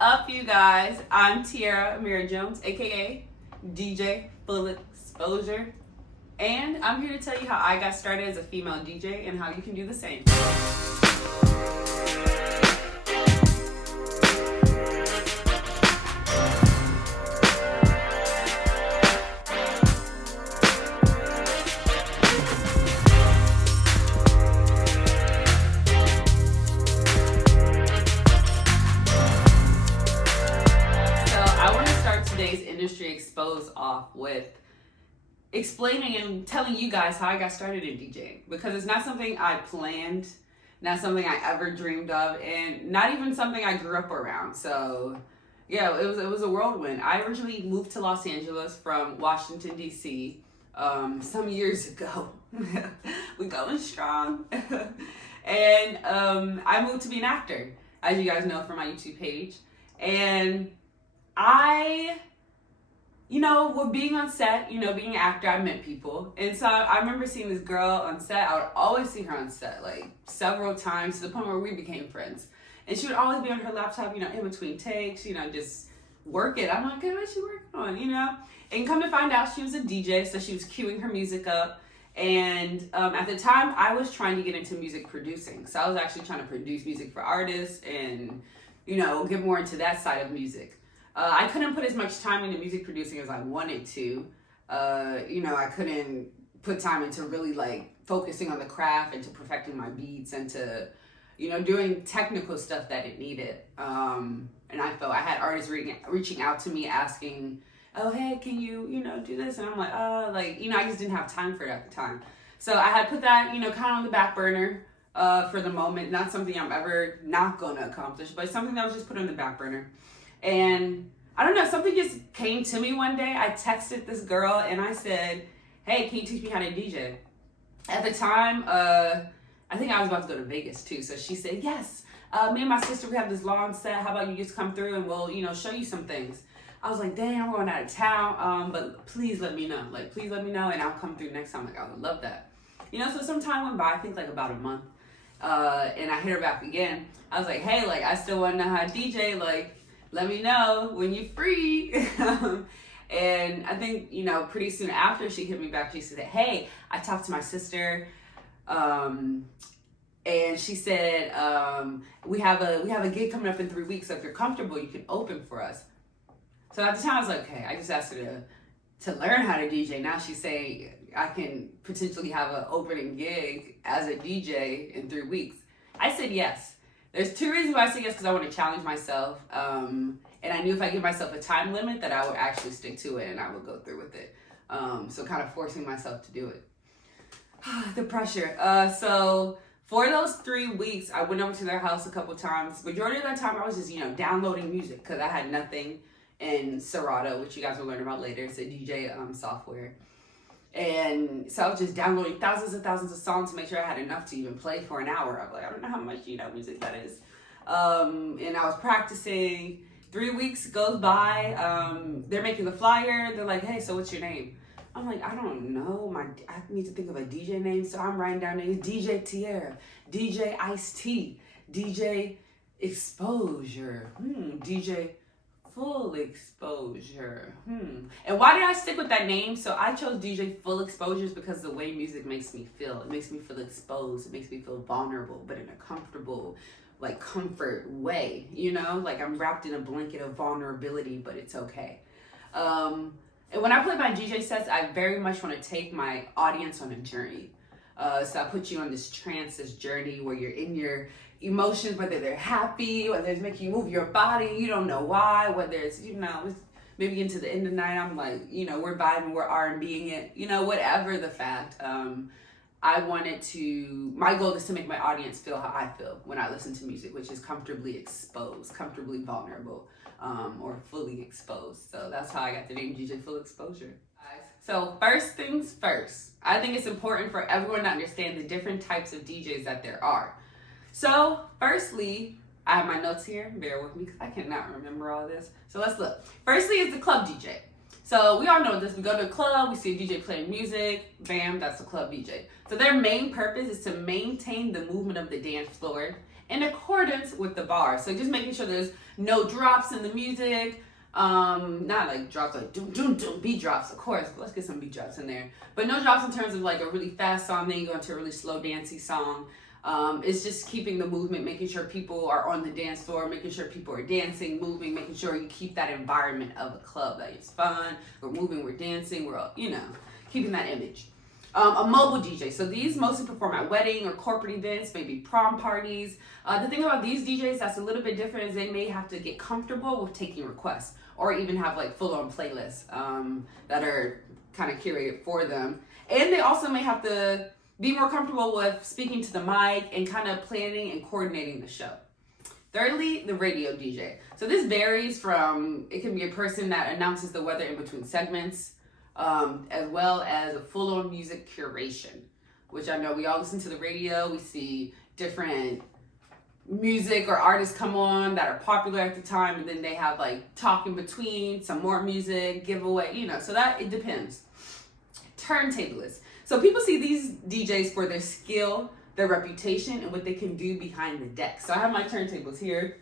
up, you guys? I'm Tiara Amira Jones, aka DJ Full Exposure, and I'm here to tell you how I got started as a female DJ and how you can do the same. Today's industry exposed off with explaining and telling you guys how I got started in DJing, because it's not something I planned, not something I ever dreamed of, and not even something I grew up around. So yeah, it was a whirlwind. I originally moved to Los Angeles from Washington DC some years ago. We going strong. And I moved to be an actor, as you guys know from my YouTube page. And with being on set, being an actor, I met people. And so I remember seeing this girl on set. I would always see her on set, like several times, to the point where we became friends. And she would always be on her laptop, in between takes, just working. I'm like, okay, what's she working on, And come to find out, she was a DJ, so she was queuing her music up. And at the time, I was trying to get into music producing. So I was actually trying to produce music for artists and, get more into that side of music. I couldn't put as much time into music producing as I wanted to. I couldn't put time into really focusing on the craft and to perfecting my beats and to, doing technical stuff that it needed. And I felt I had artists reaching out to me asking, oh, hey, can you, do this? And I'm like, I just didn't have time for it at the time. So I had put that, kind of on the back burner for the moment. Not something I'm ever not going to accomplish, but something that was just put on the back burner. And I don't know, something just came to me one day. I texted this girl and I said, hey, can you teach me how to DJ? At the time, I think I was about to go to Vegas too. So she said, yes, me and my sister, we have this long set. How about you just come through and we'll, show you some things. I was like, dang, I'm going out of town, but please let me know. Please let me know and I'll come through next time. I would love that. So some time went by, I think about a month. And I hit her back again. I was like, hey, I still want to know how to DJ. Let me know when you're free. And I think, pretty soon after she hit me back, she said, hey, I talked to my sister. And she said, we have a gig coming up in 3 weeks. So if you're comfortable, you can open for us. So at the time I was like, okay, I just asked her to learn how to DJ. Now she's saying I can potentially have an opening gig as a DJ in 3 weeks. I said yes. There's two reasons why I say yes, because I want to challenge myself. And I knew if I give myself a time limit that I would actually stick to it and I would go through with it. So kind of forcing myself to do it. The pressure. So for those 3 weeks, I went over to their house a couple times. Majority of that time I was just, downloading music because I had nothing in Serato, which you guys will learn about later. It's a DJ software. And so I was just downloading thousands and thousands of songs to make sure I had enough to even play for an hour. I'm like, I don't know how much, music that is. And I was practicing. 3 weeks goes by. They're making the flyer. They're like, hey, so what's your name? I'm like, I don't know. I need to think of a DJ name. So I'm writing down names. DJ Tiara, DJ Ice-T, DJ Xposure, DJ Full Exposure. And why did I stick with that name? So I chose DJ Full Exposures because the way music makes me feel. It makes me feel exposed. It makes me feel vulnerable, but in a comfortable, comfort way. I'm wrapped in a blanket of vulnerability, but it's okay. And when I play my DJ sets, I very much want to take my audience on a journey. So I put you on this trance, this journey where you're in your emotions, whether they're happy, whether it's making you move your body, you don't know why, whether it's, it's maybe into the end of the night, I'm like, we're vibing, we're R&Bing it, whatever the fact. My goal is to make my audience feel how I feel when I listen to music, which is comfortably exposed, comfortably vulnerable, or fully exposed. So that's how I got the name DJ Full Exposure. So first things first, I think it's important for everyone to understand the different types of DJs that there are. So firstly, I have my notes here. Bear with me because I cannot remember all this. So let's look. Firstly is the club DJ. So we all know this. We go to a club, we see a DJ playing music, bam, that's the club DJ. So their main purpose is to maintain the movement of the dance floor in accordance with the bar. So just making sure there's no drops in the music. Not like drops like doom doom doom, beat drops, of course. Let's get some beat drops in there. But no drops in terms of like a really fast song, then you go into a really slow dancey song. It's just keeping the movement, making sure people are on the dance floor, making sure people are dancing, moving, making sure you keep that environment of a club. That it's fun, we're moving, we're dancing, we're, keeping that image. A mobile DJ. So these mostly perform at wedding or corporate events, maybe prom parties. The thing about these DJs that's a little bit different is they may have to get comfortable with taking requests or even have like full-on playlists that are kind of curated for them. And they also may have to be more comfortable with speaking to the mic and kind of planning and coordinating the show. Thirdly, the radio DJ. So this varies from, it can be a person that announces the weather in between segments, as well as a full-on music curation, which I know we all listen to the radio. We see different music or artists come on that are popular at the time, and then they have like talk in between, some more music, giveaway, so that, it depends. Turntablists. So people see these DJs for their skill, their reputation, and what they can do behind the deck. So I have my turntables here.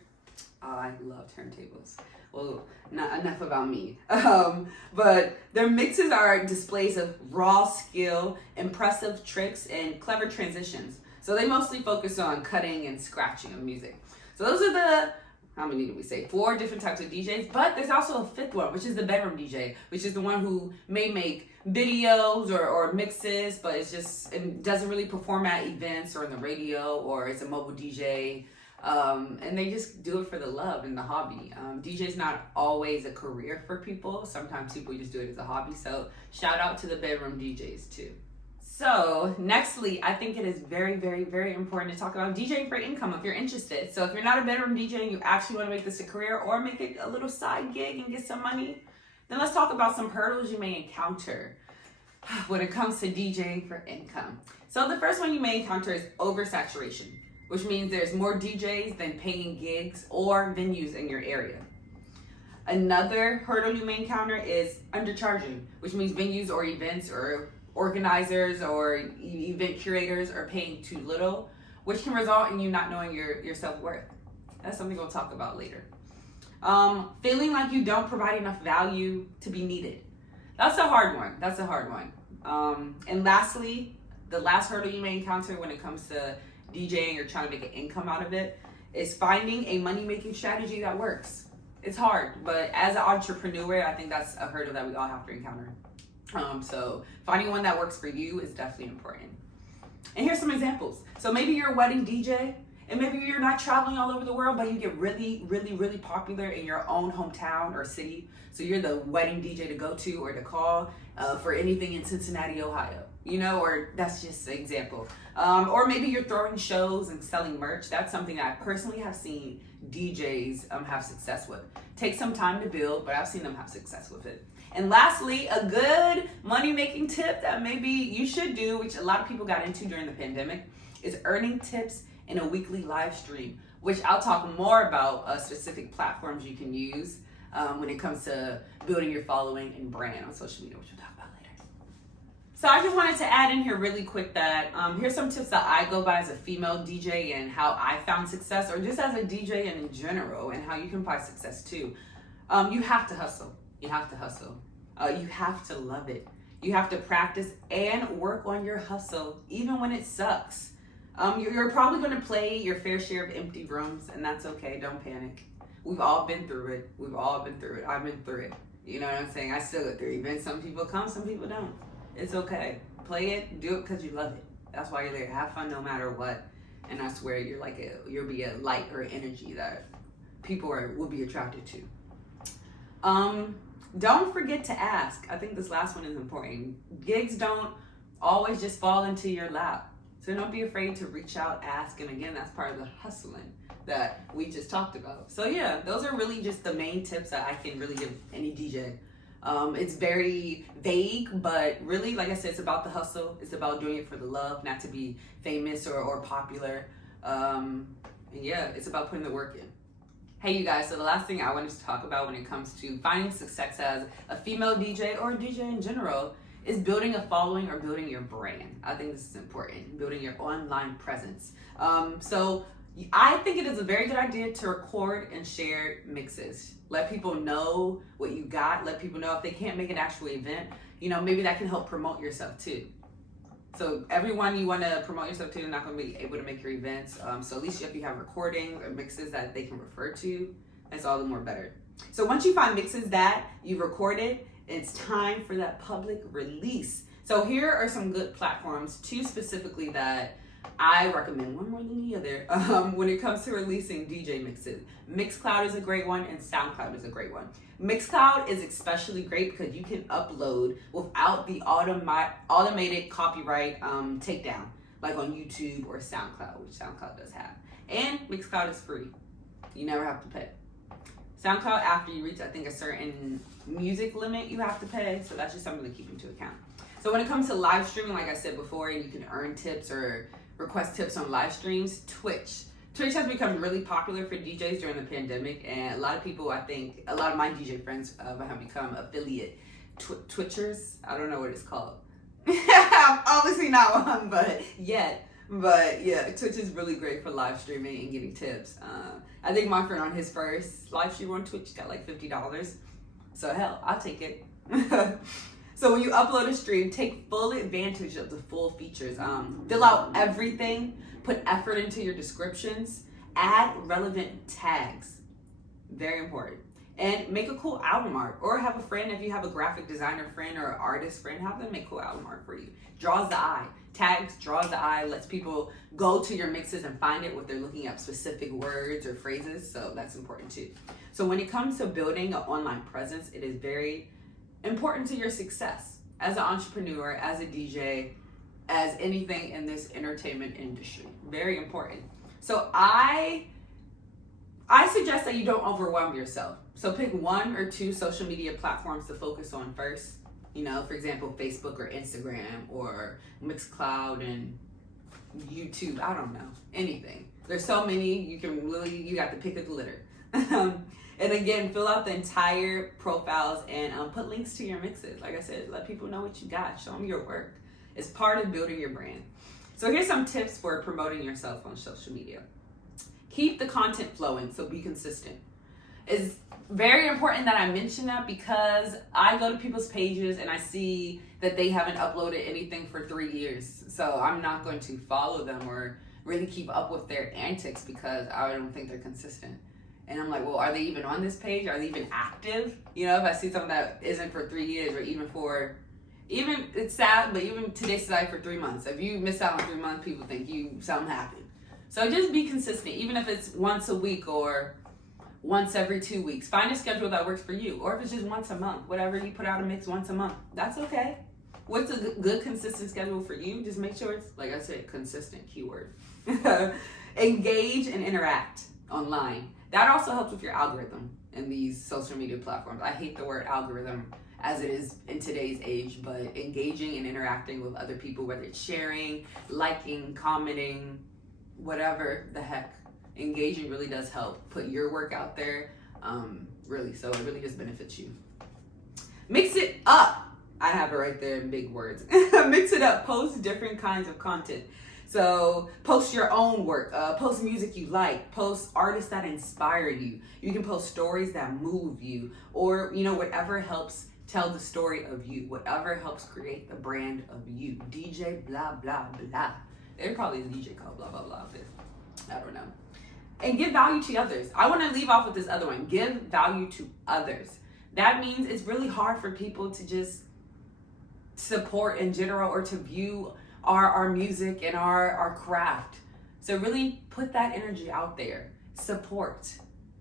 Oh, I love turntables. Well, not enough about me. But their mixes are displays of raw skill, impressive tricks, and clever transitions. So they mostly focus on cutting and scratching of music. So those are the, how many did we say? 4 different types of DJs, but there's also a 5th one, which is the bedroom DJ, which is the one who may make videos or mixes, but it doesn't really perform at events or in the radio, or it's a mobile DJ. And they just do it for the love and the hobby. DJ is not always a career for people. Sometimes people just do it as a hobby. So shout out to the bedroom DJs too. So nextly, I think it is very, very, very important to talk about DJing for income if you're interested. So if you're not a bedroom DJ and you actually want to make this a career or make it a little side gig and get some money, then let's talk about some hurdles you may encounter when it comes to DJing for income. So the first one you may encounter is oversaturation, which means there's more DJs than paying gigs or venues in your area. Another hurdle you may encounter is undercharging, which means venues or events or organizers or event curators are paying too little, which can result in you not knowing your self-worth. That's something we'll talk about later. Feeling like you don't provide enough value to be needed. That's a hard one. And lastly, the last hurdle you may encounter when it comes to DJing or trying to make an income out of it is finding a money-making strategy that works. It's hard, but as an entrepreneur, I think that's a hurdle that we all have to encounter. So finding one that works for you is definitely important. And here's some examples. So maybe you're a wedding DJ, and maybe you're not traveling all over the world, but you get really, really, really popular in your own hometown or city. So you're the wedding DJ to go to or to call for anything in Cincinnati, Ohio. Or that's just an example. Or maybe you're throwing shows and selling merch. That's something I personally have seen DJs have success with. Take some time to build, but I've seen them have success with it. And lastly, a good money-making tip that maybe you should do, which a lot of people got into during the pandemic, is earning tips in a weekly live stream, which I'll talk more about specific platforms you can use when it comes to building your following and brand on social media, which we'll talk about later. So I just wanted to add in here really quick that here's some tips that I go by as a female DJ and how I found success, or just as a DJ and in general, and how you can find success too. You have to hustle. You have to hustle. You have to love it. You have to practice and work on your hustle, even when it sucks. You're probably going to play your fair share of empty rooms, and that's okay. Don't panic. We've all been through it. I've been through it. You know what I'm saying? I still go through events. Some people come, some people don't. It's okay. Play it. Do it because you love it. That's why you're there. Have fun no matter what. And I swear you'll be a light or energy that people will be attracted to. Don't forget to ask. I think this last one is important. Gigs don't always just fall into your lap. So don't be afraid to reach out, ask, and again, that's part of the hustling that we just talked about. So yeah, those are really just the main tips that I can really give any DJ. It's very vague, but really, like I said, it's about the hustle. It's about doing it for the love, not to be famous or popular. And yeah, it's about putting the work in. Hey you guys, so the last thing I wanted to talk about when it comes to finding success as a female DJ or a DJ in general is building a following or building your brand. I think this is important, building your online presence. So I think it is a very good idea to record and share mixes. Let people know what you got. Let people know if they can't make an actual event, maybe that can help promote yourself too. So everyone you want to promote yourself to is not going to be able to make your events. So at least if you have recording or mixes that they can refer to, that's all the more better. So once you find mixes that you've recorded, it's time for that public release. So here are some good platforms, 2 specifically that I recommend, one more than the other, when it comes to releasing DJ mixes. Mixcloud is a great one, and SoundCloud is a great one. Mixcloud is especially great because you can upload without the automated copyright takedown, like on YouTube or SoundCloud, which SoundCloud does have. And Mixcloud is free. You never have to pay. SoundCloud, after you reach, I think, a certain music limit, you have to pay. So that's just something to keep into account. So when it comes to live streaming, like I said before, and you can earn tips or request tips on live streams, Twitch. Twitch has become really popular for DJs during the pandemic, and a lot of people, I think, a lot of my DJ friends have become affiliate Twitchers. I don't know what it's called. I'm obviously not one, but yeah, Twitch is really great for live streaming and getting tips. I think my friend on his first live stream on Twitch got like $50. So hell, I'll take it. So when you upload a stream, take full advantage of the full features. Fill out everything, put effort into your descriptions, add relevant tags. Very important. And make a cool album art, or have a friend, if you have a graphic designer friend or an artist friend, have them make cool album art for you. Draws the eye. Tags draws the eye, lets people go to your mixes and find it when they're looking up specific words or phrases. So that's important too. So when it comes to building an online presence, it is very important to your success as an entrepreneur, as a DJ, as anything in this entertainment industry. Very important. So I suggest that you don't overwhelm yourself. So pick 1 or 2 social media platforms to focus on first. For example, Facebook or Instagram or Mixcloud and YouTube. I don't know, anything. There's so many, you got the pick of the litter. And again, fill out the entire profiles and put links to your mixes. Like I said, let people know what you got. Show them your work. It's part of building your brand. So here's some tips for promoting yourself on social media. Keep the content flowing, so be consistent. It's very important that I mention that because I go to people's pages and I see that they haven't uploaded anything for 3 years. So I'm not going to follow them or really keep up with their antics because I don't think they're consistent. And I'm like, well, are they even on this page? Are they even active? If I see something that isn't for 3 years or even it's sad, but even today's society for 3 months. If you miss out on 3 months, people think something happened. So just be consistent, even if it's once a week or once every 2 weeks. Find a schedule that works for you. Or if it's just once a month, whatever, you put out a mix once a month. That's okay. What's a good consistent schedule for you? Just make sure it's, like I said, consistent, keyword. Engage and interact online. That also helps with your algorithm in these social media platforms. I hate the word algorithm as it is in today's age, but engaging and interacting with other people, whether it's sharing, liking, commenting, whatever the heck, engaging really does help put your work out there, so it really just benefits you. Mix it up. I have it right there in big words. Mix it up. Post different kinds of content. So post your own work, post music you like, post artists that inspire you. You can post stories that move you, or whatever helps tell the story of you, whatever helps create the brand of you. DJ blah blah blah. There's probably a DJ called blah blah blah. I don't know. And give value to others. I want to leave off with this other one. Give value to others. That means it's really hard for people to just support in general or to view our music and our craft. So really put that energy out there. Support.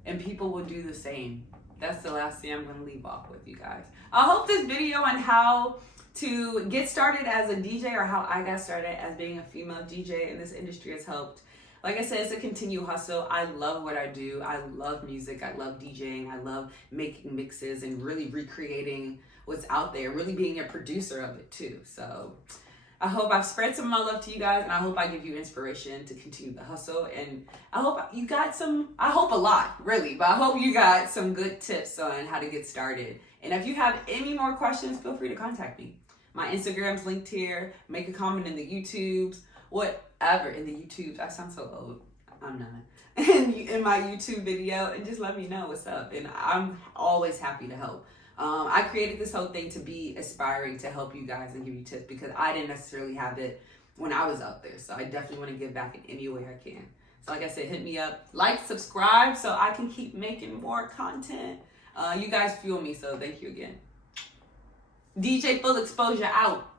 And people will do the same. That's the last thing I'm going to leave off with, you guys. I hope this video on how to get started as a DJ or how I got started as being a female DJ in this industry has helped. Like I said, it's a continual hustle. I love what I do. I love music. I love DJing. I love making mixes and really recreating what's out there, really being a producer of it too. So I hope I've spread some of my love to you guys, and I hope I give you inspiration to continue the hustle. And I hope you got I hope a lot, really, but I hope you got some good tips on how to get started. And if you have any more questions, feel free to contact me. My Instagram's linked here. Make a comment in the YouTubes, whatever in the YouTubes. I sound so old. I'm not, in my YouTube video, and just let me know what's up. And I'm always happy to help. I created this whole thing to be aspiring to help you guys and give you tips because I didn't necessarily have it when I was out there. So I definitely want to give back in any way I can. So like I said, hit me up, like, subscribe so I can keep making more content. You guys fuel me, so thank you again. DJ Full Exposure out.